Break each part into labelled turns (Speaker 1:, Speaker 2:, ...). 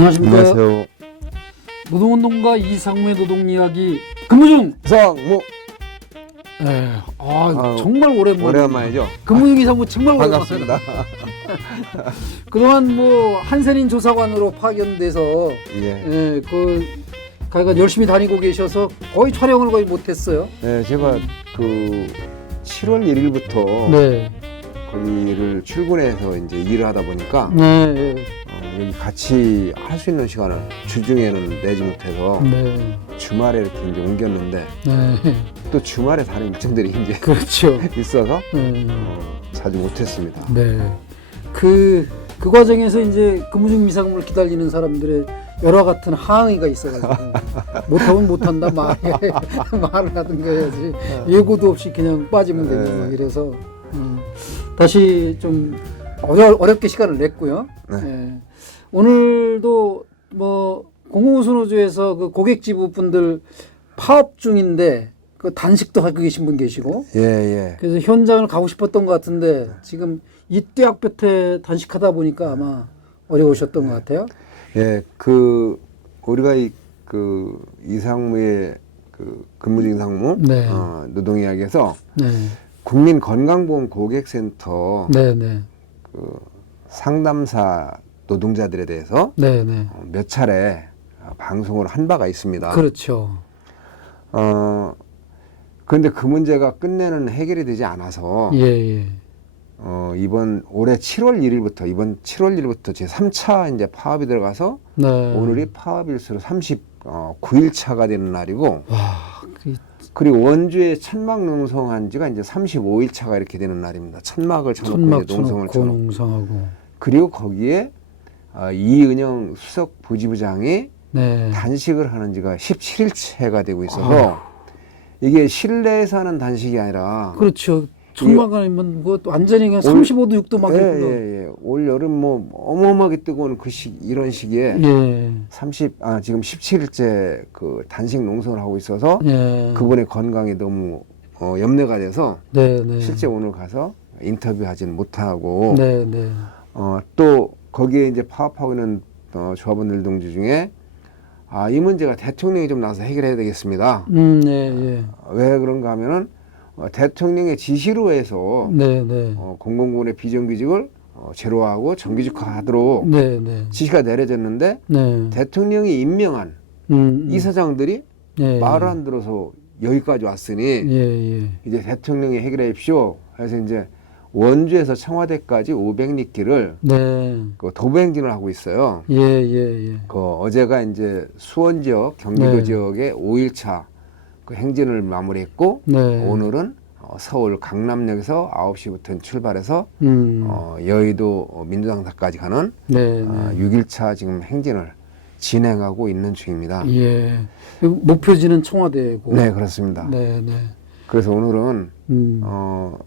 Speaker 1: 안녕하십니까.
Speaker 2: 안녕하세요.
Speaker 1: 노동운동가 이상무의 노동 이야기 근무중.
Speaker 2: 성무
Speaker 1: 예, 아,
Speaker 2: 아유,
Speaker 1: 정말 오랜만에.
Speaker 2: 오래간만이죠.
Speaker 1: 근무중 이상무 정말.
Speaker 2: 반갑습니다.
Speaker 1: 그동안 뭐 한센인 조사관으로 파견돼서
Speaker 2: 예.
Speaker 1: 예, 그 가여간 열심히 다니고 계셔서 거의 촬영을 거의 못했어요.
Speaker 2: 네, 제가 그 7월 1일부터
Speaker 1: 네,
Speaker 2: 거기를 출근해서 이제 일을 하다 보니까
Speaker 1: 네, 네,
Speaker 2: 어, 여기 같이 할 수 있는 시간을 주중에는 내지 못해서
Speaker 1: 네,
Speaker 2: 주말에 이렇게 이제 옮겼는데
Speaker 1: 네,
Speaker 2: 또 주말에 다른 일정들이 이제
Speaker 1: 그렇죠.
Speaker 2: 있어서
Speaker 1: 네.
Speaker 2: 어, 자주 못했습니다.
Speaker 1: 네. 그, 그 과정에서 이제 근무 중 미상을 기다리는 사람들의 여러 같은 항의가 있어가지고 못하면 못한다 말 말을 하든가 해야지 예고도 없이 그냥 빠지면
Speaker 2: 네.
Speaker 1: 막 이래서 음, 다시 좀 어려, 어렵게 시간을 냈고요.
Speaker 2: 네.
Speaker 1: 예. 오늘도 뭐 공공운수노조에서 그 고객 지부 분들 파업 중인데 그 단식도 하고 계신 분 계시고
Speaker 2: 예, 예.
Speaker 1: 그래서 현장을 가고 싶었던 것 같은데 지금 이때 학볕에 단식하다 보니까 아마 어려우셨던 것 같아요.
Speaker 2: 예, 그 우리가 이 그 이상무의 그 근무중 상무
Speaker 1: 네.
Speaker 2: 어, 노동 이야기에서
Speaker 1: 네,
Speaker 2: 국민 건강보험 고객센터
Speaker 1: 네, 네,
Speaker 2: 그 상담사 노동자들에 대해서
Speaker 1: 네, 네.
Speaker 2: 어, 몇 차례 어, 방송을 한 바가 있습니다.
Speaker 1: 그렇죠.
Speaker 2: 어 그런데 그 문제가 끝내는 해결이 되지 않아서
Speaker 1: 예, 예.
Speaker 2: 어 이번 올해 7월 1일부터 이번 7월 1일부터 제 3차 이제 파업이 들어가서
Speaker 1: 네.
Speaker 2: 오늘이 파업일수로 39일 차가 되는 날이고
Speaker 1: 와, 그,
Speaker 2: 그리고 원주에 천막 농성한 지가 이제 35일 차가 이렇게 되는 날입니다. 천막을 쳐놓고
Speaker 1: 천막
Speaker 2: 농성을
Speaker 1: 쳐놓고.
Speaker 2: 그리고 거기에 아, 이은영 수석 부지부장이
Speaker 1: 네.
Speaker 2: 단식을 하는 지가 17일째가 되고 있어서 이게 실내에서 하는 단식이 아니라
Speaker 1: 그렇죠. 아니면 그 완전히 그냥
Speaker 2: 올-
Speaker 1: 35도 6도 막
Speaker 2: 예. 예, 예. 올 여름 뭐 어마어마하게 뜨거운 그 시, 이런 시기에
Speaker 1: 예.
Speaker 2: 30, 아, 지금 17일째 그 단식 농성을 하고 있어서
Speaker 1: 예.
Speaker 2: 그분의 건강이 너무 어, 염려가 돼서
Speaker 1: 네, 네.
Speaker 2: 실제 오늘 가서 인터뷰하지는 못하고
Speaker 1: 네, 네.
Speaker 2: 어, 또 거기에 이제 파업하고 있는 어, 조합원들 동지 중에 아, 이 문제가 대통령이 좀 나서 해결해야 되겠습니다.
Speaker 1: 음, 네, 예.
Speaker 2: 왜 그런가 하면은 어, 대통령의 지시로 해서
Speaker 1: 네, 네.
Speaker 2: 어, 공공군의 비정규직을 어, 제로하고 정규직화하도록
Speaker 1: 네, 네.
Speaker 2: 지시가 내려졌는데
Speaker 1: 네.
Speaker 2: 대통령이 임명한
Speaker 1: 음, 음.
Speaker 2: 이사장들이
Speaker 1: 예,
Speaker 2: 말을 안 들어서 여기까지 왔으니
Speaker 1: 예, 예.
Speaker 2: 이제 대통령이 해결해 십시오. 해서 이제 원주에서 청와대까지 500리 길을
Speaker 1: 네.
Speaker 2: 그 도보행진을 하고 있어요.
Speaker 1: 예, 예, 예.
Speaker 2: 그 어제가 이제 수원 지역, 경기도
Speaker 1: 네.
Speaker 2: 지역의 5일차 그 행진을 마무리했고
Speaker 1: 네.
Speaker 2: 오늘은 어, 서울 강남역에서 9시부터 출발해서
Speaker 1: 음.
Speaker 2: 어, 여의도 어, 민주당사까지 가는
Speaker 1: 네,
Speaker 2: 어,
Speaker 1: 네.
Speaker 2: 6일차 지금 행진을 진행하고 있는 중입니다.
Speaker 1: 예. 목표지는 청와대고.
Speaker 2: 네, 그렇습니다.
Speaker 1: 네, 네.
Speaker 2: 그래서 오늘은
Speaker 1: 음.
Speaker 2: 어,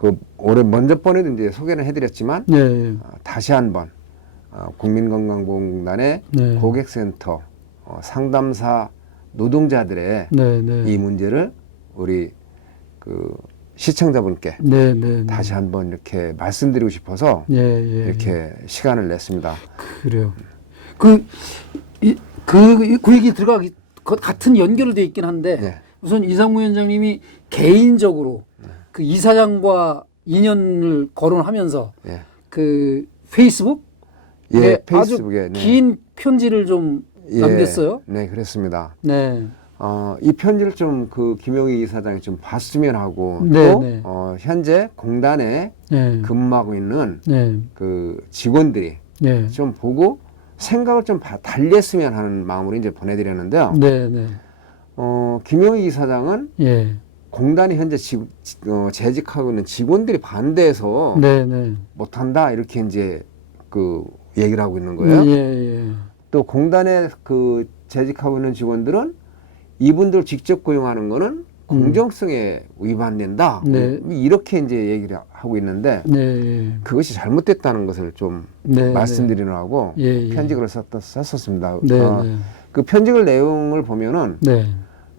Speaker 2: 그 올해 먼저 번에도 이제 소개를 해드렸지만
Speaker 1: 네.
Speaker 2: 어, 다시 한번 어, 국민건강보험공단의
Speaker 1: 네.
Speaker 2: 고객센터 어, 상담사 노동자들의
Speaker 1: 네, 네.
Speaker 2: 이 문제를 우리 그 시청자분께
Speaker 1: 네, 네. 네.
Speaker 2: 다시 한번 이렇게 말씀드리고 싶어서
Speaker 1: 예, 예.
Speaker 2: 이렇게 시간을 냈습니다.
Speaker 1: 그래요. 그, 이, 그, 그 얘기 들어가기, 그 같은 연결돼 있긴 한데,
Speaker 2: 네.
Speaker 1: 우선 이상무 위원장님이 개인적으로 그 이사장과 인연을 거론하면서
Speaker 2: 예,
Speaker 1: 그 페이스북?
Speaker 2: 예
Speaker 1: 네,
Speaker 2: 페이스북에
Speaker 1: 아주
Speaker 2: 네.
Speaker 1: 긴 편지를 좀
Speaker 2: 예,
Speaker 1: 남겼어요.
Speaker 2: 네, 그렇습니다.
Speaker 1: 네.
Speaker 2: 어, 이 편지를 좀 그 김용희 이사장이 좀 봤으면 하고
Speaker 1: 네,
Speaker 2: 또
Speaker 1: 네.
Speaker 2: 어, 현재 공단에
Speaker 1: 네.
Speaker 2: 근무하고 있는
Speaker 1: 네.
Speaker 2: 그 직원들이
Speaker 1: 네.
Speaker 2: 좀 보고 생각을 좀 했으면 하는 마음으로 이제 보내드렸는데요.
Speaker 1: 네. 네.
Speaker 2: 어, 김용희 이사장은
Speaker 1: 예.
Speaker 2: 공단이 현재 지, 지- 어, 재직하고 있는 직원들이 반대해서
Speaker 1: 네. 네.
Speaker 2: 못한다 이렇게 이제 그 얘기를 하고 있는 거예요.
Speaker 1: 예. 예.
Speaker 2: 또 공단에 그 재직하고 있는 직원들은 이분들 직접 고용하는 거는 공정성에 위반된다.
Speaker 1: 음. 네.
Speaker 2: 이렇게 이제 얘기를 하고 있는데
Speaker 1: 네. 예.
Speaker 2: 그것이 잘못됐다는 것을 좀
Speaker 1: 네.
Speaker 2: 말씀드리느라고
Speaker 1: 예, 예.
Speaker 2: 편지글을 썼, 썼습니다.
Speaker 1: 네.
Speaker 2: 어,
Speaker 1: 네.
Speaker 2: 그 편지글 내용을 보면은
Speaker 1: 네.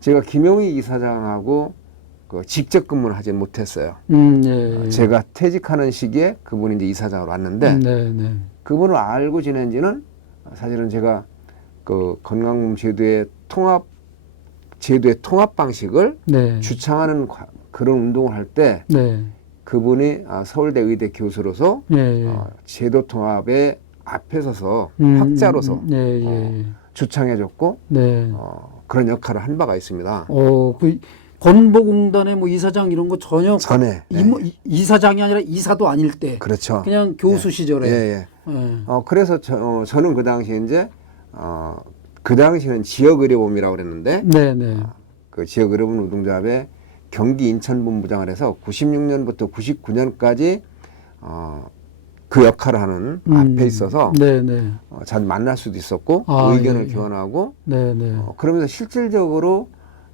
Speaker 2: 제가 김용희 이사장하고 그 직접 근무를 하진 못했어요.
Speaker 1: 음, 예.
Speaker 2: 제가 퇴직하는 시기에 그분이 이제 이사장으로 왔는데
Speaker 1: 네. 네.
Speaker 2: 그분을 알고 지낸 지는 사실은 제가 그 건강보험 제도의 통합 제도의 통합 방식을
Speaker 1: 네.
Speaker 2: 주창하는 과- 그런 운동을 할때
Speaker 1: 네.
Speaker 2: 그분이 아, 서울대 의대 교수로서
Speaker 1: 예. 예.
Speaker 2: 어, 제도 통합의 앞에 서서
Speaker 1: 음,
Speaker 2: 학자로서
Speaker 1: 음, 음. 예, 예.
Speaker 2: 주창해줬고
Speaker 1: 네.
Speaker 2: 어, 그런 역할을 한 바가 있습니다.
Speaker 1: 어, 그 건보공단의 뭐 이사장 이런 거 전혀
Speaker 2: 전에 네.
Speaker 1: 이모, 이- 이사장이 아니라 이사도 아닐 때
Speaker 2: 그렇죠.
Speaker 1: 그냥 교수 시절에
Speaker 2: 예, 예.
Speaker 1: 예.
Speaker 2: 어, 그래서 저, 어, 저는 그 당시에 이제 어, 그 당시에는 지역의료보험이라고 그랬는데
Speaker 1: 네, 네.
Speaker 2: 그 지역의료보험 노동조합의 경기 인천 본부장을 해서 96년부터 99년까지 어, 그 역할을 하는
Speaker 1: 음.
Speaker 2: 앞에 있어서
Speaker 1: 네, 네.
Speaker 2: 어, 자주 만날 수도 있었고
Speaker 1: 아,
Speaker 2: 의견을
Speaker 1: 예, 예.
Speaker 2: 교환하고
Speaker 1: 네, 네.
Speaker 2: 어, 그러면서 실질적으로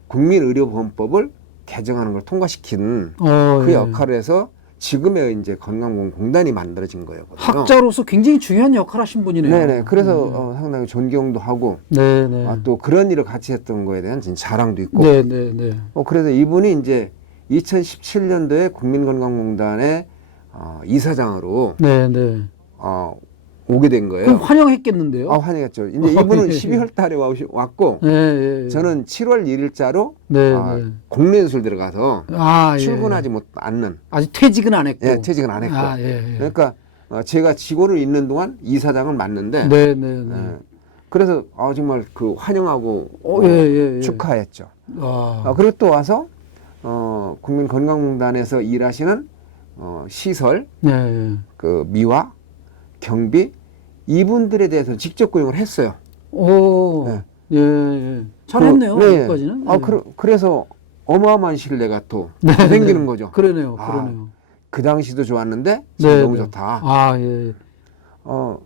Speaker 2: 국민의료보험법을 개정하는 걸 통과시킨
Speaker 1: 어,
Speaker 2: 그
Speaker 1: 예.
Speaker 2: 역할을 해서 지금의 이제 건강보험공단이 만들어진 거예요.
Speaker 1: 학자로서 굉장히 중요한 역할 하신 분이네요.
Speaker 2: 네네. 그래서 어, 상당히 존경도 하고
Speaker 1: 네, 네.
Speaker 2: 아, 또 그런 일을 같이 했던 거에 대한 진짜 자랑도 있고.
Speaker 1: 네, 네, 네.
Speaker 2: 어, 그래서 이분이 이제 2017년도에 국민건강공단의 어, 이사장으로
Speaker 1: 네, 네.
Speaker 2: 어, 오게 된
Speaker 1: 그럼
Speaker 2: 거예요.
Speaker 1: 환영했겠는데요?
Speaker 2: 아, 환영했죠. 이제 이분은
Speaker 1: 예.
Speaker 2: 12월 달에 와- 왔고
Speaker 1: 네, 예, 예.
Speaker 2: 저는 7월 1일자로
Speaker 1: 네,
Speaker 2: 아,
Speaker 1: 네.
Speaker 2: 공례연수를 들어가서
Speaker 1: 아, 예.
Speaker 2: 출근하지 못 않는
Speaker 1: 아직 퇴직은 안 했고.
Speaker 2: 예, 퇴직은 안 했고.
Speaker 1: 아, 예, 예.
Speaker 2: 그러니까 어, 제가 직원을 있는 동안 이사장을 맡는데
Speaker 1: 네, 네, 네.
Speaker 2: 예, 그래서 아, 정말 그 환영하고
Speaker 1: 어, 예, 예, 예.
Speaker 2: 축하했죠.
Speaker 1: 아,
Speaker 2: 아, 그리고 또 와서 어, 국민건강공단에서 일하시는 어, 시설,
Speaker 1: 네, 예.
Speaker 2: 그 미화, 경비 이분들에 대해서 직접 고용을 했어요.
Speaker 1: 오,
Speaker 2: 네.
Speaker 1: 예, 예. 잘했네요.
Speaker 2: 그, 네.
Speaker 1: 여기까지는.
Speaker 2: 아,
Speaker 1: 예.
Speaker 2: 그, 그래서 어마어마한 신뢰가 또
Speaker 1: 네,
Speaker 2: 생기는
Speaker 1: 네.
Speaker 2: 거죠.
Speaker 1: 그러네요,
Speaker 2: 아,
Speaker 1: 그러네요.
Speaker 2: 그 당시도 좋았는데
Speaker 1: 네,
Speaker 2: 너무
Speaker 1: 네.
Speaker 2: 좋다.
Speaker 1: 아, 예.
Speaker 2: 어,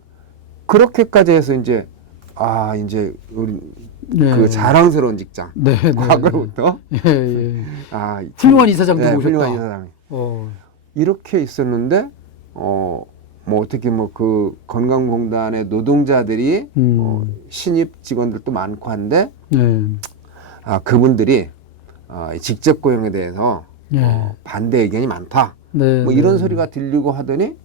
Speaker 2: 그렇게까지 해서 이제 아 이제 우리
Speaker 1: 네.
Speaker 2: 그 자랑스러운 직장
Speaker 1: 네, 네.
Speaker 2: 과거로부터
Speaker 1: 예, 예.
Speaker 2: 아
Speaker 1: 훌륭한 이사장도
Speaker 2: 네,
Speaker 1: 오셨다.
Speaker 2: 훌륭한 이사장
Speaker 1: 어,
Speaker 2: 이렇게 있었는데 어 뭐 어떻게 뭐 그 건강공단의 노동자들이
Speaker 1: 음.
Speaker 2: 어, 신입 직원들도 많고 한데
Speaker 1: 네.
Speaker 2: 아 그분들이 아, 이 직접 고용에 대해서
Speaker 1: 예.
Speaker 2: 어, 반대 의견이 많다
Speaker 1: 네.
Speaker 2: 뭐 이런
Speaker 1: 네.
Speaker 2: 소리가 들리고 하더니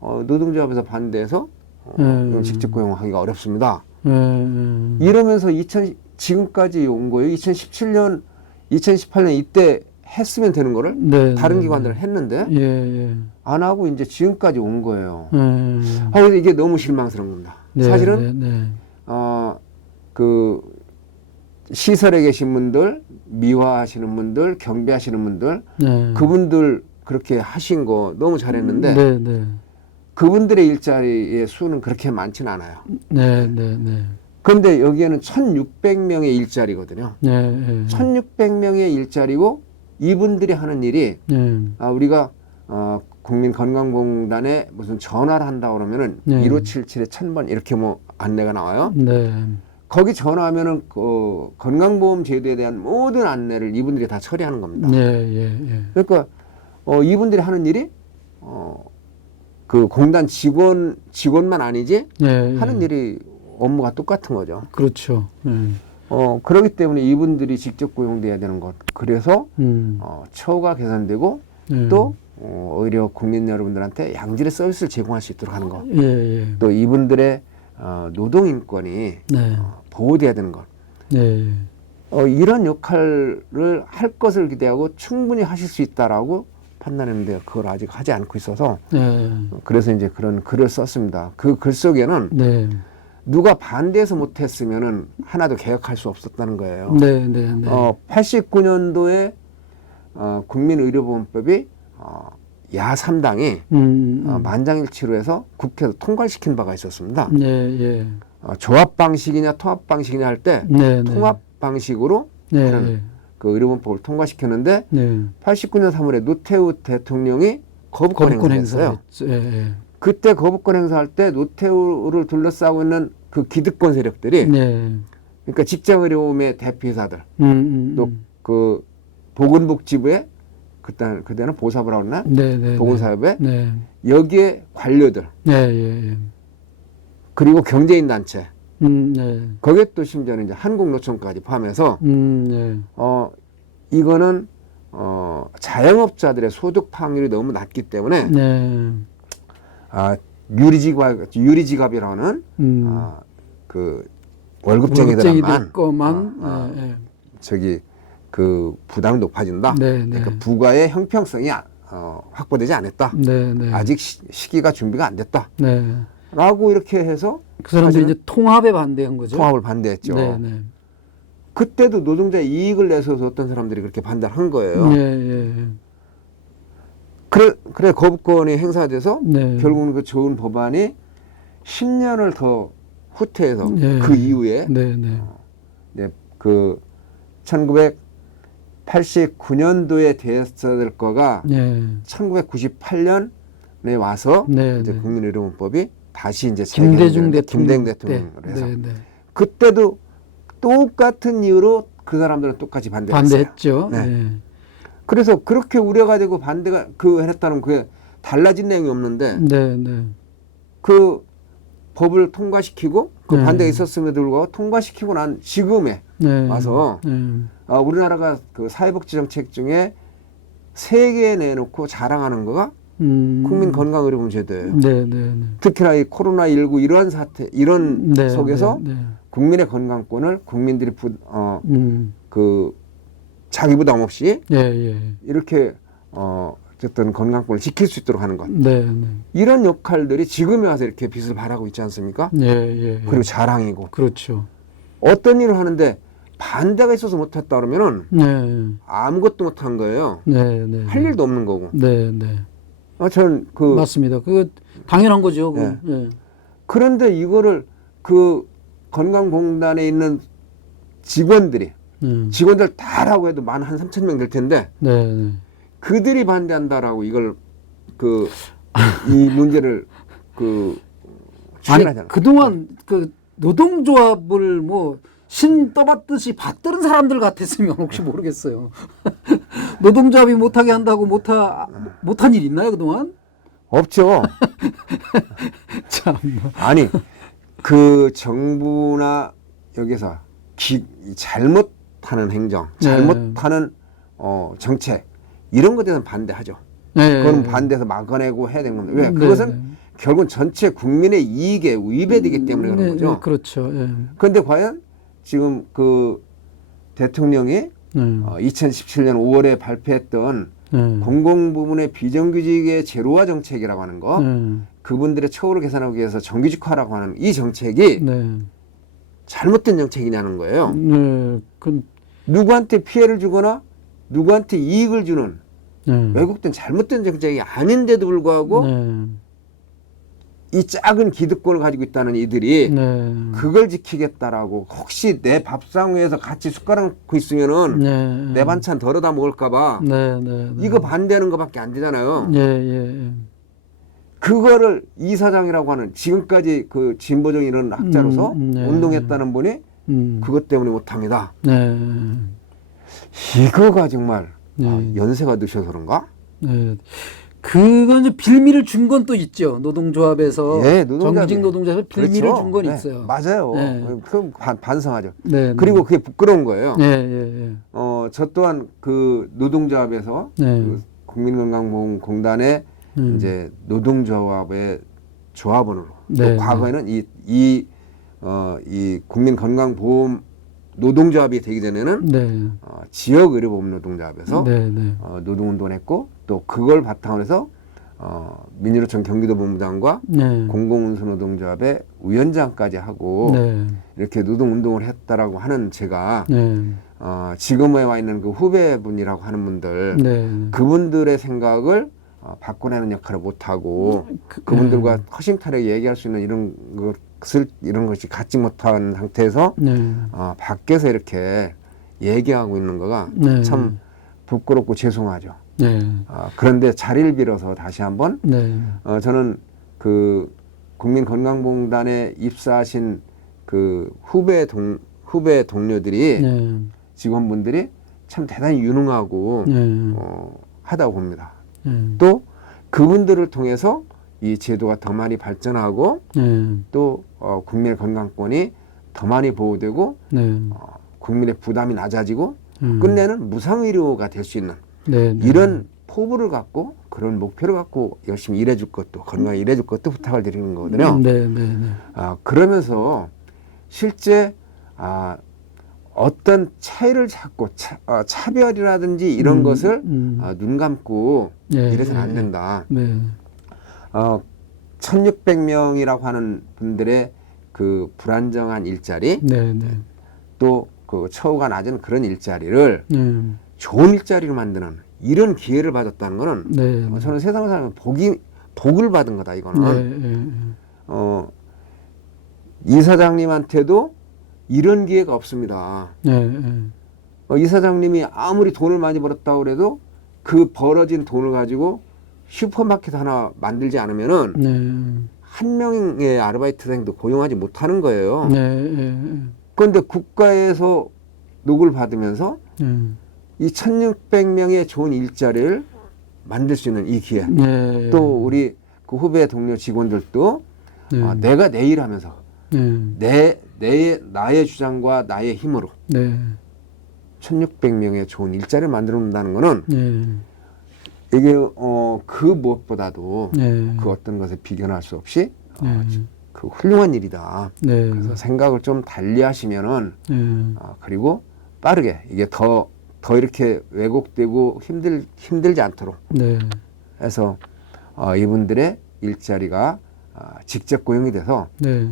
Speaker 2: 어, 노동조합에서 반대해서 어,
Speaker 1: 음.
Speaker 2: 이건 직접 고용하기가 어렵습니다.
Speaker 1: 예, 예.
Speaker 2: 이러면서 2000 지금까지 온 거예요. 2017년, 2018년 이때 했으면 되는 거를
Speaker 1: 네,
Speaker 2: 다른
Speaker 1: 네,
Speaker 2: 기관들은 했는데
Speaker 1: 예, 예.
Speaker 2: 안 하고 이제 지금까지 온 거예요.
Speaker 1: 예.
Speaker 2: 아, 그래서 이게 너무 실망스러운 겁니다.
Speaker 1: 네,
Speaker 2: 사실은
Speaker 1: 네, 네.
Speaker 2: 어, 그 시설에 계신 분들, 미화하시는 분들, 경비하시는 분들,
Speaker 1: 네.
Speaker 2: 그분들 그렇게 하신 거 너무 잘했는데
Speaker 1: 네, 네.
Speaker 2: 그분들의 일자리의 수는 그렇게 많지는 않아요.
Speaker 1: 네, 네, 네.
Speaker 2: 그런데 여기에는 1,600명의 일자리거든요.
Speaker 1: 네, 예.
Speaker 2: 1,600명의 일자리고 이분들이 하는 일이
Speaker 1: 네.
Speaker 2: 아, 우리가 어, 국민건강공단에 무슨 전화를 한다 그러면은
Speaker 1: 네.
Speaker 2: 1577에 1000번 이렇게 뭐 안내가 나와요.
Speaker 1: 네.
Speaker 2: 거기 전화하면은 그 건강보험 제도에 대한 모든 안내를 이분들이 다 처리하는 겁니다.
Speaker 1: 네, 예, 예.
Speaker 2: 그러니까 어, 이분들이 하는 일이 어, 그 공단 직원 직원만 아니지
Speaker 1: 네,
Speaker 2: 하는
Speaker 1: 예.
Speaker 2: 일이 업무가 똑같은 거죠.
Speaker 1: 그렇죠. 예.
Speaker 2: 어, 그렇기 때문에 이분들이 직접 고용돼야 되는 것. 그래서
Speaker 1: 음.
Speaker 2: 어, 처우가 개선되고
Speaker 1: 네.
Speaker 2: 또 어, 오히려 국민 여러분들한테 양질의 서비스를 제공할 수 있도록 하는 것.
Speaker 1: 예, 예.
Speaker 2: 또 이분들의 어, 노동 인권이
Speaker 1: 네.
Speaker 2: 어, 보호돼야 되는 것.
Speaker 1: 네.
Speaker 2: 어, 이런 역할을 할 것을 기대하고 충분히 하실 수 있다라고 판단했는데 그걸 아직 하지 않고 있어서
Speaker 1: 네.
Speaker 2: 어, 그래서 이제 그런 글을 썼습니다. 그 글 속에는
Speaker 1: 네.
Speaker 2: 누가 반대해서 못했으면은 하나도 개혁할 수 없었다는 거예요.
Speaker 1: 네, 네, 네.
Speaker 2: 어, 89년도에 어, 국민의료보험법이 어, 야 3당이
Speaker 1: 음.
Speaker 2: 어, 만장일치로 해서 국회에서 통과시킨 바가 있었습니다.
Speaker 1: 네, 예.
Speaker 2: 어, 조합 방식이냐 통합 방식이냐 할때
Speaker 1: 네, 네.
Speaker 2: 통합 방식으로
Speaker 1: 네, 예.
Speaker 2: 그 의료보험법을 통과시켰는데
Speaker 1: 네.
Speaker 2: 89년 3월에 노태우 대통령이 거부권,
Speaker 1: 거부권
Speaker 2: 행사했어요.
Speaker 1: 예, 예.
Speaker 2: 그때 거부권 행사할 때 노태우를 둘러싸고 있는 그 기득권 세력들이
Speaker 1: 네.
Speaker 2: 그러니까 직장의료보험의 대표회사들
Speaker 1: 음, 음.
Speaker 2: 또그 보건복지부의 그때 그때는 보사부라고 그러나
Speaker 1: 네, 네.
Speaker 2: 보건사업에
Speaker 1: 네.
Speaker 2: 여기에 관료들
Speaker 1: 네, 예, 예.
Speaker 2: 그리고 경제인 단체
Speaker 1: 음, 네.
Speaker 2: 거기에 또 심지어는 이제 한국노총까지 포함해서
Speaker 1: 음, 네.
Speaker 2: 어 이거는 어 자영업자들의 소득 파악률이 너무 낮기 때문에
Speaker 1: 네.
Speaker 2: 아 유리지갑 유리지갑이라는
Speaker 1: 음.
Speaker 2: 아, 그 월급쟁이들만
Speaker 1: 월급쟁이들 거만
Speaker 2: 아, 아.
Speaker 1: 예, 예.
Speaker 2: 저기 그 부담이 높아진다.
Speaker 1: 네, 네.
Speaker 2: 그러니까 부가의 형평성이 아- 어, 확보되지 않았다.
Speaker 1: 네, 네.
Speaker 2: 아직 시, 시기가 준비가 안 됐다.
Speaker 1: 네.
Speaker 2: 라고 이렇게 해서
Speaker 1: 그 사람들이 이제 통합에 반대한 거죠.
Speaker 2: 통합을 반대했죠.
Speaker 1: 네, 네.
Speaker 2: 그때도 노동자 이익을 내세워서 어떤 사람들이 그렇게 반대를 한 거예요.
Speaker 1: 예, 예.
Speaker 2: 그래, 그래 거부권이 행사돼서
Speaker 1: 네.
Speaker 2: 결국은 그 좋은 법안이 10년을 더 후퇴해서
Speaker 1: 네.
Speaker 2: 그 이후에
Speaker 1: 네, 네.
Speaker 2: 네, 그 1989년도에 됐어야 될 거가
Speaker 1: 예.
Speaker 2: 1998년에 와서
Speaker 1: 네,
Speaker 2: 이제
Speaker 1: 네.
Speaker 2: 국민의료원법이 다시 이제
Speaker 1: 김대중 대통령
Speaker 2: 김대중
Speaker 1: 때.
Speaker 2: 대통령으로 해서
Speaker 1: 네, 네.
Speaker 2: 그때도 똑같은 이유로 그 사람들은 똑같이 반대했어요.
Speaker 1: 반대했죠.
Speaker 2: 네.
Speaker 1: 예.
Speaker 2: 그래서 그렇게 우려가 되고 반대가 그 했다는 그게 달라진 내용이 없는데
Speaker 1: 네, 네.
Speaker 2: 그 법을 통과시키고 그
Speaker 1: 네.
Speaker 2: 반대가 있었음에도 불구하고 통과시키고 난 지금에
Speaker 1: 네.
Speaker 2: 와서
Speaker 1: 네.
Speaker 2: 아, 우리나라가 그 사회복지 정책 중에 세 개 내놓고 자랑하는 거가
Speaker 1: 음.
Speaker 2: 국민 건강의료보험제도예요.
Speaker 1: 네, 네, 네.
Speaker 2: 특히나 이 코로나 19 이러한 사태 이런
Speaker 1: 네,
Speaker 2: 속에서
Speaker 1: 네, 네.
Speaker 2: 국민의 건강권을 국민들이 부, 어,
Speaker 1: 음.
Speaker 2: 그 자기 부담 없이
Speaker 1: 예, 예.
Speaker 2: 이렇게 어, 어쨌든 건강권을 지킬 수 있도록 하는 것.
Speaker 1: 네, 네.
Speaker 2: 이런 역할들이 지금에 와서 이렇게 빛을 발하고 있지 않습니까?
Speaker 1: 예, 예.
Speaker 2: 그리고 자랑이고
Speaker 1: 그렇죠.
Speaker 2: 어떤 일을 하는데 반대가 있어서 못했다 그러면은
Speaker 1: 네.
Speaker 2: 아무것도 못한 거예요.
Speaker 1: 네, 네.
Speaker 2: 할 일도 없는 거고.
Speaker 1: 네, 네.
Speaker 2: 아, 저는 그
Speaker 1: 맞습니다. 그거 당연한 거죠. 그거. 예.
Speaker 2: 그런데 이거를 그 건강공단에 있는 직원들이
Speaker 1: 예.
Speaker 2: 직원들 다라고 해도 만한 3천 명 될 텐데
Speaker 1: 네, 네.
Speaker 2: 그들이 반대한다라고 이걸 그 이 문제를 그
Speaker 1: 아니
Speaker 2: 추진하잖아.
Speaker 1: 그동안 그 노동조합을 뭐 신 떠받듯이 받들은 사람들 같았으면 혹시 모르겠어요. 노동조합이 못하게 한다고 못하 못한 일 있나요 그동안?
Speaker 2: 없죠.
Speaker 1: 참.
Speaker 2: 아니 그 정부나 여기서 기, 이 잘못하는 행정,
Speaker 1: 네.
Speaker 2: 잘못하는 어, 정책 이런 것에 대해서는 반대하죠.
Speaker 1: 네.
Speaker 2: 그건 반대해서 막아내고 해야 되는 겁니다. 왜?
Speaker 1: 네,
Speaker 2: 그것은
Speaker 1: 네.
Speaker 2: 결국은 전체 국민의 이익에 위배되기 때문에 그런
Speaker 1: 네,
Speaker 2: 거죠.
Speaker 1: 네, 그렇죠. 예.
Speaker 2: 그런데 과연 지금 그 대통령이
Speaker 1: 네.
Speaker 2: 어, 2017년 5월에 발표했던
Speaker 1: 네.
Speaker 2: 공공 부문의 비정규직의 제로화 정책이라고 하는 거,
Speaker 1: 네.
Speaker 2: 그분들의 처우를 개선하기 위해서 정규직화라고 하는 이 정책이
Speaker 1: 네.
Speaker 2: 잘못된 정책이냐는 거예요.
Speaker 1: 네. 그,
Speaker 2: 누구한테 피해를 주거나 누구한테 이익을 주는
Speaker 1: 네.
Speaker 2: 왜곡된 잘못된 정책이 아닌데도 불구하고
Speaker 1: 네.
Speaker 2: 이 작은 기득권을 가지고 있다는 이들이
Speaker 1: 네.
Speaker 2: 그걸 지키겠다라고 혹시 내 밥상 위에서 같이 숟가락 놓고 있으면은
Speaker 1: 네.
Speaker 2: 내 반찬 덜어다 먹을까봐
Speaker 1: 네, 네, 네.
Speaker 2: 이거 반대하는 것밖에 안 되잖아요.
Speaker 1: 예, 예, 예.
Speaker 2: 그거를 이사장이라고 하는 지금까지 그 진보적인 이런 학자로서
Speaker 1: 음, 네.
Speaker 2: 운동했다는 분이
Speaker 1: 음.
Speaker 2: 그것 때문에 못합니다.
Speaker 1: 네.
Speaker 2: 이거가 정말
Speaker 1: 네.
Speaker 2: 아, 연세가 드셔서 그런가?
Speaker 1: 네. 그건 이제 빌미를 준 건 또 있죠. 노동조합에서
Speaker 2: 예.
Speaker 1: 정규직 노동자에서 빌미를
Speaker 2: 그렇죠.
Speaker 1: 준건
Speaker 2: 네,
Speaker 1: 있어요.
Speaker 2: 맞아요.
Speaker 1: 네.
Speaker 2: 그 반, 반성하죠.
Speaker 1: 네. 네.
Speaker 2: 그리고 그게 부끄러운 거예요.
Speaker 1: 예, 예, 예.
Speaker 2: 어, 저 또한 그 노동조합에서
Speaker 1: 네.
Speaker 2: 그 국민건강보험공단의
Speaker 1: 음.
Speaker 2: 이제 노동조합의 조합원으로
Speaker 1: 네,
Speaker 2: 또 과거에는 이, 이, 어, 이 국민건강보험 노동조합이 되기 전에는
Speaker 1: 네.
Speaker 2: 어, 지역 의료보험 노동조합에서
Speaker 1: 네, 네.
Speaker 2: 어, 노동운동을 했고 또 그걸 바탕으로 해서 어, 민주노총 경기도 본부장과
Speaker 1: 네.
Speaker 2: 공공운수노동조합의 위원장까지 하고
Speaker 1: 네.
Speaker 2: 이렇게 노동운동을 했다라고 하는 제가
Speaker 1: 네.
Speaker 2: 어, 지금에 와 있는 그 후배분이라고 하는 분들
Speaker 1: 네.
Speaker 2: 그분들의 생각을 어, 바꿔내는 역할을 못하고 그 분들과 허심탄회하게 얘기할 수 있는 이런 것 을 이런 것이 갖지 못한 상태에서
Speaker 1: 네.
Speaker 2: 어, 밖에서 이렇게 얘기하고 있는 거가
Speaker 1: 네.
Speaker 2: 참 부끄럽고 죄송하죠.
Speaker 1: 네.
Speaker 2: 어, 그런데 자리를 빌어서 다시 한번
Speaker 1: 네.
Speaker 2: 어, 저는 그 국민건강보험단에 입사하신 그 후배 동 후배 동료들이
Speaker 1: 네.
Speaker 2: 직원분들이 참 대단히 유능하고
Speaker 1: 네.
Speaker 2: 어, 하다고 봅니다.
Speaker 1: 네.
Speaker 2: 또 그분들을 통해서 이 제도가 더 많이 발전하고
Speaker 1: 네.
Speaker 2: 또 어, 국민의 건강권이 더 많이 보호되고
Speaker 1: 네.
Speaker 2: 국민의 부담이 낮아지고
Speaker 1: 음.
Speaker 2: 끝내는 무상의료가 될 수 있는
Speaker 1: 네. 네.
Speaker 2: 이런 포부를 갖고 그런 목표를 갖고 열심히 일해줄 것도 건강히 일해줄 것도 부탁을 드리는 거거든요.
Speaker 1: 네, 네, 네.
Speaker 2: 아, 그러면서 실제 아, 어떤 차이를 찾고 차, 어, 차별이라든지 이런
Speaker 1: 음,
Speaker 2: 것을
Speaker 1: 음.
Speaker 2: 아, 눈 감고
Speaker 1: 예,
Speaker 2: 이래서는 안
Speaker 1: 예.
Speaker 2: 된다.
Speaker 1: 네.
Speaker 2: 어, 1600명이라고 하는 분들의 그 불안정한 일자리
Speaker 1: 네, 네.
Speaker 2: 또그 처우가 낮은 그런 일자리를
Speaker 1: 네.
Speaker 2: 좋은 일자리로 만드는 이런 기회를 받았다는 거는
Speaker 1: 네.
Speaker 2: 어, 저는 세상을 살면 복이 복을 받은 거다 이거는
Speaker 1: 네, 네.
Speaker 2: 어 이 사장님한테도 이런 기회가 없습니다. 어, 이 사장님이 아무리 돈을 많이 벌었다고 그래도 그 벌어진 돈을 가지고 슈퍼마켓 하나 만들지 않으면은
Speaker 1: 네.
Speaker 2: 한 명의 아르바이트생도 고용하지 못하는 거예요.
Speaker 1: 네, 네.
Speaker 2: 그런데 국가에서 녹을 받으면서
Speaker 1: 네.
Speaker 2: 이 1600명의 좋은 일자리를 만들 수 있는 이 기회.
Speaker 1: 네.
Speaker 2: 또 우리 그 후배 동료 직원들도
Speaker 1: 네.
Speaker 2: 아, 내가 내일 하면서
Speaker 1: 네.
Speaker 2: 내, 내, 나의 주장과 나의 힘으로
Speaker 1: 네.
Speaker 2: 1600명의 좋은 일자리를 만들어 놓는다는 거는
Speaker 1: 네.
Speaker 2: 이게, 어, 그 무엇보다도
Speaker 1: 네.
Speaker 2: 그 어떤 것에 비견할 수 없이 어,
Speaker 1: 네.
Speaker 2: 그 훌륭한 일이다.
Speaker 1: 네.
Speaker 2: 그래서 생각을 좀 달리 하시면은,
Speaker 1: 네.
Speaker 2: 아, 그리고 빠르게 이게 더, 더 이렇게 왜곡되고 힘들, 힘들지 않도록
Speaker 1: 네.
Speaker 2: 해서 어, 이분들의 일자리가 아, 직접 고용이 돼서
Speaker 1: 네.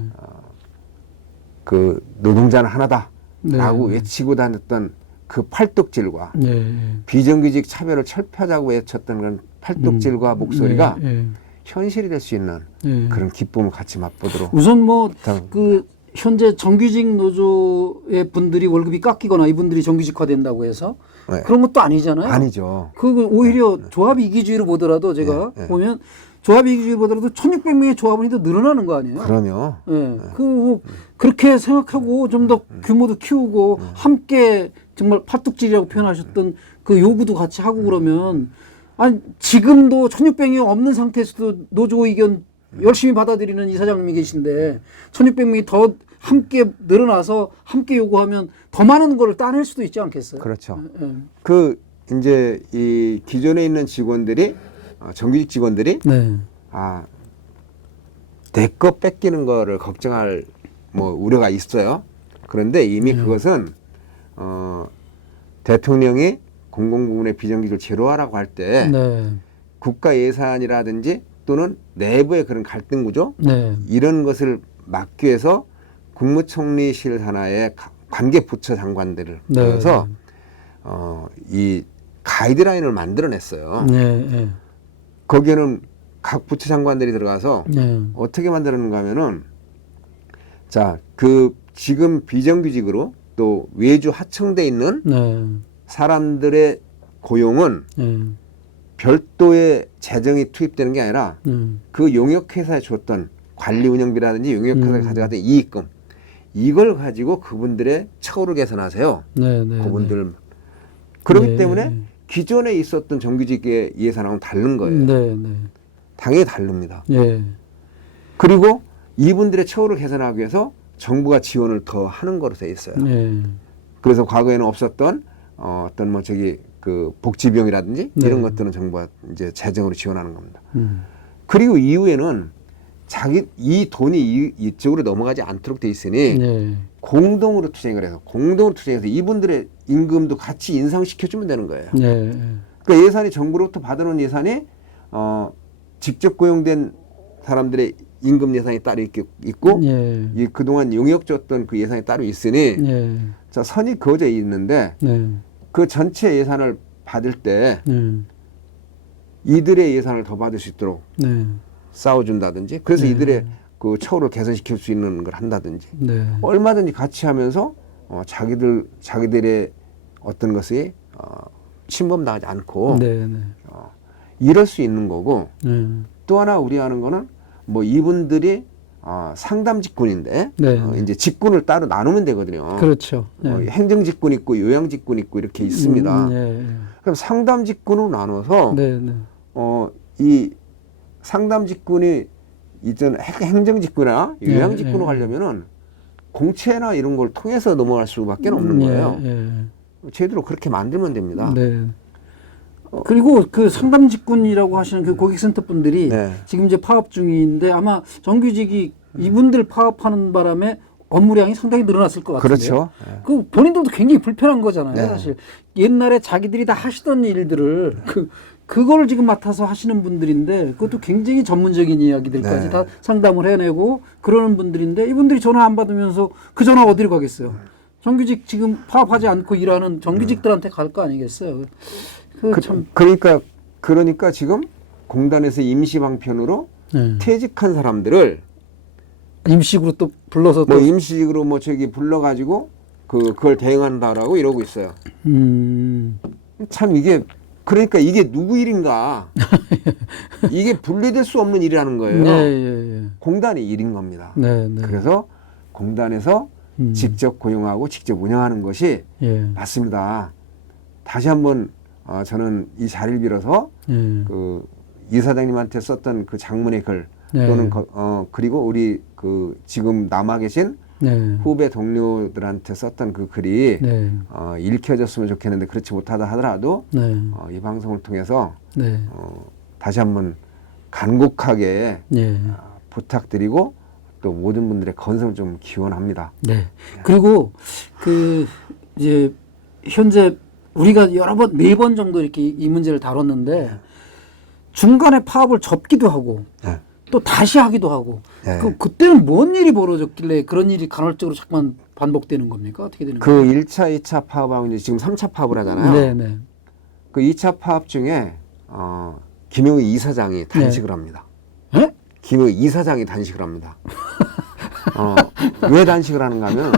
Speaker 2: 그 노동자는 하나다라고
Speaker 1: 네.
Speaker 2: 외치고 다녔던 그 팔뚝질과
Speaker 1: 네.
Speaker 2: 비정규직 차별을 철폐하자고 외쳤던 그런 팔뚝질과
Speaker 1: 음.
Speaker 2: 목소리가
Speaker 1: 네.
Speaker 2: 현실이 될 수 있는
Speaker 1: 네.
Speaker 2: 그런 기쁨을 같이 맛보도록
Speaker 1: 우선 뭐
Speaker 2: 당-
Speaker 1: 그 현재 정규직 노조의 분들이 월급이 깎이거나 이분들이 정규직화된다고 해서
Speaker 2: 네.
Speaker 1: 그런 것도 아니잖아요.
Speaker 2: 아니죠.
Speaker 1: 그 오히려 조합 이기주의로 보더라도 제가
Speaker 2: 네, 네.
Speaker 1: 보면 조합 이기주의로 보더라도 1600명의 조합원이 더 늘어나는 거 아니에요?
Speaker 2: 그러면
Speaker 1: 예. 그, 뭐 그렇게 생각하고 좀 더 규모도 키우고 함께 정말 팔뚝질이라고 표현하셨던 그 요구도 같이 하고 그러면 아니, 지금도 1600명이 없는 상태에서도 노조 의견 열심히 받아들이는 이사장님이 계신데 1600명이 더 함께 늘어나서 함께 요구하면 더 많은 거를 따낼 수도 있지 않겠어요?
Speaker 2: 그렇죠.
Speaker 1: 예.
Speaker 2: 그 이제 이 기존에 있는 직원들이 어, 정규직 직원들이
Speaker 1: 네.
Speaker 2: 아, 내 거 뺏기는 거를 걱정할 뭐 우려가 있어요. 그런데 이미 그것은 어, 대통령이 공공부문의 비정규직을 제로하라고 할때
Speaker 1: 네.
Speaker 2: 국가 예산이라든지 또는 내부의 그런 갈등 구조
Speaker 1: 네.
Speaker 2: 이런 것을 막기 위해서 국무총리실 산하의 가- 관계 부처 장관들을
Speaker 1: 네.
Speaker 2: 모여서 어, 이 가이드라인을 만들어냈어요.
Speaker 1: 네. 네.
Speaker 2: 거기에는 각 부처 장관들이 들어가서
Speaker 1: 네.
Speaker 2: 어떻게 만들었는가 하면은 자, 그 지금 비정규직으로 또 외주 하청돼 있는
Speaker 1: 네.
Speaker 2: 사람들의 고용은
Speaker 1: 네.
Speaker 2: 별도의 재정이 투입되는 게 아니라
Speaker 1: 네.
Speaker 2: 그 용역회사에 줬던 관리 운영비라든지 용역회사가
Speaker 1: 음.
Speaker 2: 가져갔던 이익금 이걸 가지고 그분들의 처우를 개선하세요.
Speaker 1: 네. 네.
Speaker 2: 그분들 그렇기
Speaker 1: 네.
Speaker 2: 때문에 기존에 있었던 정규직의 예산하고는 다른 거예요.
Speaker 1: 네. 네.
Speaker 2: 당연히 다릅니다.
Speaker 1: 예.
Speaker 2: 그리고 이분들의 처우를 개선하기 위해서 정부가 지원을 더 하는 거로 돼 있어요.
Speaker 1: 네.
Speaker 2: 그래서 과거에는 없었던 어, 어떤 뭐 저기 그 복지비용이라든지
Speaker 1: 네.
Speaker 2: 이런 것들은 정부가 이제 재정으로 지원하는 겁니다.
Speaker 1: 음.
Speaker 2: 그리고 이후에는 자기 이 돈이 이, 이쪽으로 넘어가지 않도록 돼 있으니
Speaker 1: 네.
Speaker 2: 공동으로 투쟁을 해서 공동으로 투쟁해서 이분들의 임금도 같이 인상시켜 주면 되는 거예요.
Speaker 1: 네.
Speaker 2: 그러니까 예산이 정부로부터 받아놓은 예산이 어, 직접 고용된 사람들의 임금 예산이 따로 있, 있고
Speaker 1: 예.
Speaker 2: 이 그동안 용역 줬던 그 예산이 따로 있으니
Speaker 1: 예.
Speaker 2: 자 선이 그어져 있는데
Speaker 1: 네.
Speaker 2: 그 전체 예산을 받을 때
Speaker 1: 네.
Speaker 2: 이들의 예산을 더 받을 수 있도록
Speaker 1: 네.
Speaker 2: 싸워준다든지 그래서
Speaker 1: 네.
Speaker 2: 이들의 그 처우를 개선시킬 수 있는 걸 한다든지
Speaker 1: 네.
Speaker 2: 얼마든지 같이 하면서 어, 자기들 자기들의 어떤 것이 어, 침범당하지 않고
Speaker 1: 네. 네.
Speaker 2: 이럴 수 있는 거고
Speaker 1: 네.
Speaker 2: 또 하나 우려하는 거는 뭐 이분들이 어, 상담 직군인데
Speaker 1: 네.
Speaker 2: 어, 이제 직군을 따로 나누면 되거든요.
Speaker 1: 그렇죠.
Speaker 2: 어,
Speaker 1: 네.
Speaker 2: 행정 직군 있고 요양 직군 있고 이렇게 있습니다.
Speaker 1: 음, 예.
Speaker 2: 그럼 상담 직군으로 나눠서
Speaker 1: 네. 네.
Speaker 2: 어, 이 상담 직군이 이전 행정 직군이나
Speaker 1: 예,
Speaker 2: 요양 직군으로
Speaker 1: 예.
Speaker 2: 가려면은 공채나 이런 걸 통해서 넘어갈 수밖에 없는
Speaker 1: 예,
Speaker 2: 거예요.
Speaker 1: 예.
Speaker 2: 제대로 그렇게 만들면 됩니다.
Speaker 1: 네. 그리고 그 상담 직군이라고 하시는 그 고객센터 분들이
Speaker 2: 네.
Speaker 1: 지금 이제 파업 중인데 아마 정규직이 이분들 파업하는 바람에 업무량이 상당히 늘어났을 것 같은데요.
Speaker 2: 그렇죠. 예.
Speaker 1: 그 본인들도 굉장히 불편한 거잖아요,
Speaker 2: 네.
Speaker 1: 사실. 옛날에 자기들이 다 하시던 일들을 그 그걸 지금 맡아서 하시는 분들인데 그것도 굉장히 전문적인 이야기들까지
Speaker 2: 네.
Speaker 1: 다 상담을 해내고 그러는 분들인데 이분들이 전화 안 받으면서 그 전화 어디로 가겠어요? 정규직 지금 파업하지 않고 일하는 정규직들한테 갈 거 아니겠어요?
Speaker 2: 그,
Speaker 1: 그참
Speaker 2: 그러니까 그러니까 지금 공단에서 임시 방편으로
Speaker 1: 네.
Speaker 2: 퇴직한 사람들을
Speaker 1: 임식으로 또 불러서
Speaker 2: 뭐
Speaker 1: 또
Speaker 2: 임시직으로 뭐 저기 불러가지고 그 그걸 대응한다라고 이러고 있어요.
Speaker 1: 음.
Speaker 2: 참 이게 그러니까 이게 누구 일인가? 이게 분리될 수 없는 일이라는 거예요.
Speaker 1: 네, 예, 예.
Speaker 2: 공단의 일인 겁니다.
Speaker 1: 네, 네.
Speaker 2: 그래서 공단에서
Speaker 1: 음.
Speaker 2: 직접 고용하고 직접 운영하는 것이
Speaker 1: 예.
Speaker 2: 맞습니다. 다시 한번 어, 저는 이 자리를 빌어서
Speaker 1: 예.
Speaker 2: 그 이사장님한테 썼던 그 장문의 글
Speaker 1: 네.
Speaker 2: 또는 거- 어 그리고 우리 그 지금 남아 계신
Speaker 1: 네.
Speaker 2: 후배 동료들한테 썼던 그 글이
Speaker 1: 네.
Speaker 2: 어, 읽혀졌으면 좋겠는데 그렇지 못하다 하더라도
Speaker 1: 네.
Speaker 2: 어, 이 방송을 통해서
Speaker 1: 네.
Speaker 2: 어, 다시 한번 간곡하게
Speaker 1: 예.
Speaker 2: 어, 부탁드리고 또 모든 분들의 건성을 좀 기원합니다.
Speaker 1: 네. 그리고 그 이제 현재 우리가 여러 번 네 번 정도 이렇게 이 문제를 다뤘는데 중간에 파업을 접기도 하고
Speaker 2: 네.
Speaker 1: 또 다시 하기도 하고
Speaker 2: 네.
Speaker 1: 그 그때는 뭔 일이 벌어졌길래 그런 일이 간헐적으로 자꾸만 반복되는 겁니까? 어떻게 되는
Speaker 2: 그
Speaker 1: 거예요?
Speaker 2: 1차, 2차 파업하고 이제 지금 3차 파업을 하잖아요.
Speaker 1: 네, 네.
Speaker 2: 그 2차 파업 중에 어, 김용희
Speaker 1: 네.
Speaker 2: 이사장이 단식을 합니다.
Speaker 1: 에?
Speaker 2: 김용희 이사장이 단식을 합니다. 어, 왜 단식을 하는가 하면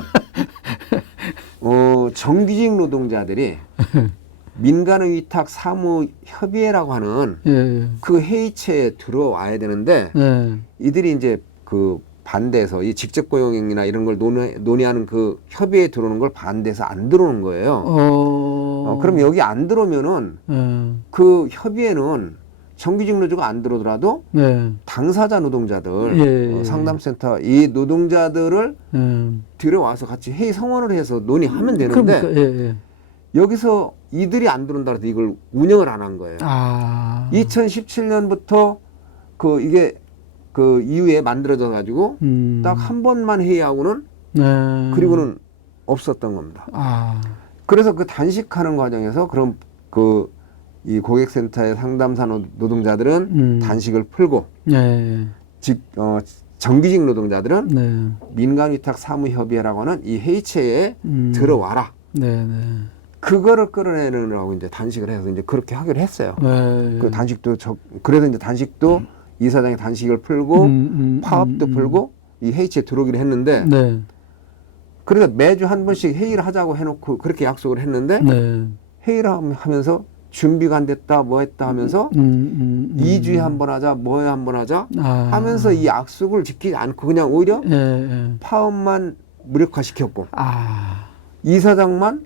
Speaker 2: 어, 정규직 노동자들이 민간의위탁 사무협의회라고 하는
Speaker 1: 예, 예.
Speaker 2: 그 회의체에 들어와야 되는데
Speaker 1: 네.
Speaker 2: 이들이 이제 그 반대해서 이 직접 고용이나 이런 걸 논의, 논의하는 그 협의회에 들어오는 걸 반대해서 안 들어오는 거예요.
Speaker 1: 어.
Speaker 2: 어, 그럼 여기 안 들어오면은
Speaker 1: 예.
Speaker 2: 그 협의회는 정규직 노조가 안 들어오더라도
Speaker 1: 네.
Speaker 2: 당사자 노동자들
Speaker 1: 예, 예.
Speaker 2: 어, 상담센터 이 노동자들을
Speaker 1: 예.
Speaker 2: 들어와서 같이 회의 성원을 해서 논의하면 되는데
Speaker 1: 그러니까 예, 예.
Speaker 2: 여기서 이들이 안 들어온다 해서 이걸 운영을 안 한 거예요.
Speaker 1: 아.
Speaker 2: 2017년부터 그 이게 그 이후에 만들어져 가지고
Speaker 1: 음.
Speaker 2: 딱한 번만 회의하고는
Speaker 1: 네.
Speaker 2: 그리고는 없었던 겁니다.
Speaker 1: 아.
Speaker 2: 그래서 그 단식하는 과정에서 그럼 그 이 고객센터의 상담사 노- 노동자들은
Speaker 1: 음.
Speaker 2: 단식을 풀고
Speaker 1: 네.
Speaker 2: 직 어, 정규직 노동자들은
Speaker 1: 네.
Speaker 2: 민간위탁 사무협의회라고 하는 이 회의체에
Speaker 1: 음.
Speaker 2: 들어와라.
Speaker 1: 네, 네.
Speaker 2: 그거를 끌어내느라고 이제 단식을 해서 이제 그렇게 하기로 했어요.
Speaker 1: 네.
Speaker 2: 그 단식도 저 그래서 이제 단식도 이사장이 단식을 풀고
Speaker 1: 음, 음,
Speaker 2: 파업도
Speaker 1: 음, 음.
Speaker 2: 풀고 이 회의체에 들어오기로 했는데
Speaker 1: 네.
Speaker 2: 그래서 매주 한 번씩 회의를 하자고 해놓고 그렇게 약속을 했는데
Speaker 1: 네.
Speaker 2: 회의를 함- 하면서 준비가 안 됐다 뭐 했다 하면서
Speaker 1: 음, 음, 음.
Speaker 2: 이 2주에 한 번 하자 뭐에 한 번 하자
Speaker 1: 아.
Speaker 2: 하면서 이 약속을 지키지 않고 그냥 오히려
Speaker 1: 예, 예.
Speaker 2: 파업만 무력화시켰고
Speaker 1: 아.
Speaker 2: 이사장만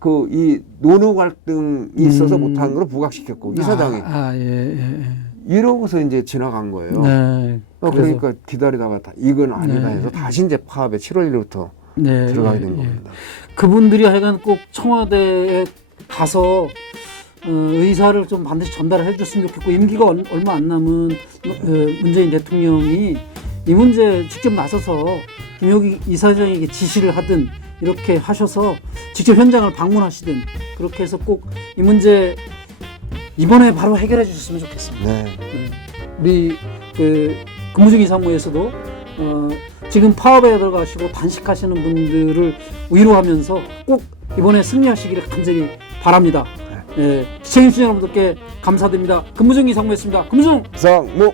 Speaker 2: 그 이 노노 갈등이 있어서
Speaker 1: 음.
Speaker 2: 못하는 걸 부각시켰고 이사장이
Speaker 1: 아, 아, 예, 예, 예.
Speaker 2: 이러고서 이제 지나간 거예요.
Speaker 1: 네.
Speaker 2: 어, 그러니까 기다리다가 다 이건 아니다
Speaker 1: 네.
Speaker 2: 해서 다시 이제 파업에 7월 1일부터
Speaker 1: 네.
Speaker 2: 들어가게
Speaker 1: 예,
Speaker 2: 된
Speaker 1: 예.
Speaker 2: 겁니다.
Speaker 1: 그분들이 하여간 꼭 청와대에 가서 어, 의사를 좀 반드시 전달을 해줬으면 좋겠고 임기가 얼- 얼마 안 남은 어, 문재인 대통령이 이 문제 직접 나서서 김효기 이사장에게 지시를 하든 이렇게 하셔서 직접 현장을 방문하시든 그렇게 해서 꼭 이 문제 이번에 바로 해결해 주셨으면 좋겠습니다.
Speaker 2: 네.
Speaker 1: 네. 우리 그 근무중위 사무에서도 어, 지금 파업에 들어가시고 단식하시는 분들을 위로하면서 꼭 이번에 승리하시기를 간절히 바랍니다. 예, 시청해주신 여러분들께 감사드립니다. 근무중위 사무였습니다. 근무중!
Speaker 2: 성무